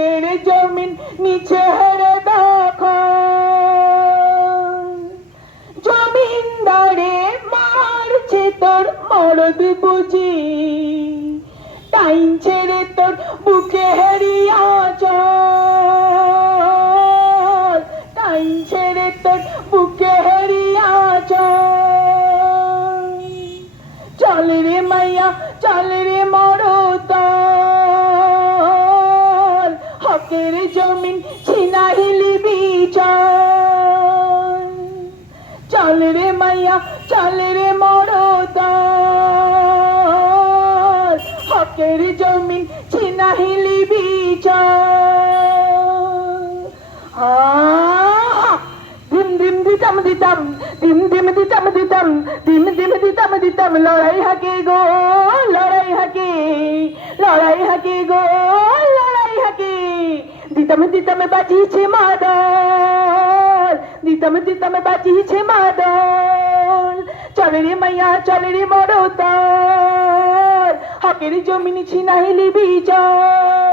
হকের জমিন নিচের দখল জমিনদারে মারছে তোর মরদ বুঝি টাইম ছেড়ে তোর বুকে হেরিয়া চল টাইম ছেড়ে তোর বুকে হেরিয়া চল চল রে মাইয়া জমিন ছিনাহিলি বিচার চল রে মাইয়া, চল রে মরদল হকের জমিন ছিনাহিলি আহা! ধিম ধিম দিতাম দিতাম ধিম ধিম দিতাম দিতাম ধিম ধিম দিতাম দিতাম, লড়াই হাকে গো, লড়াই হাকে লড়াই হাকে গো। দিতাম দিতাম বাজিছে মাদল দিতাম দিতাম বাজিছে মাদল চলে রে মাইয়া চলে রে মরতার হকের জমিন ছিনাইলি বিজয়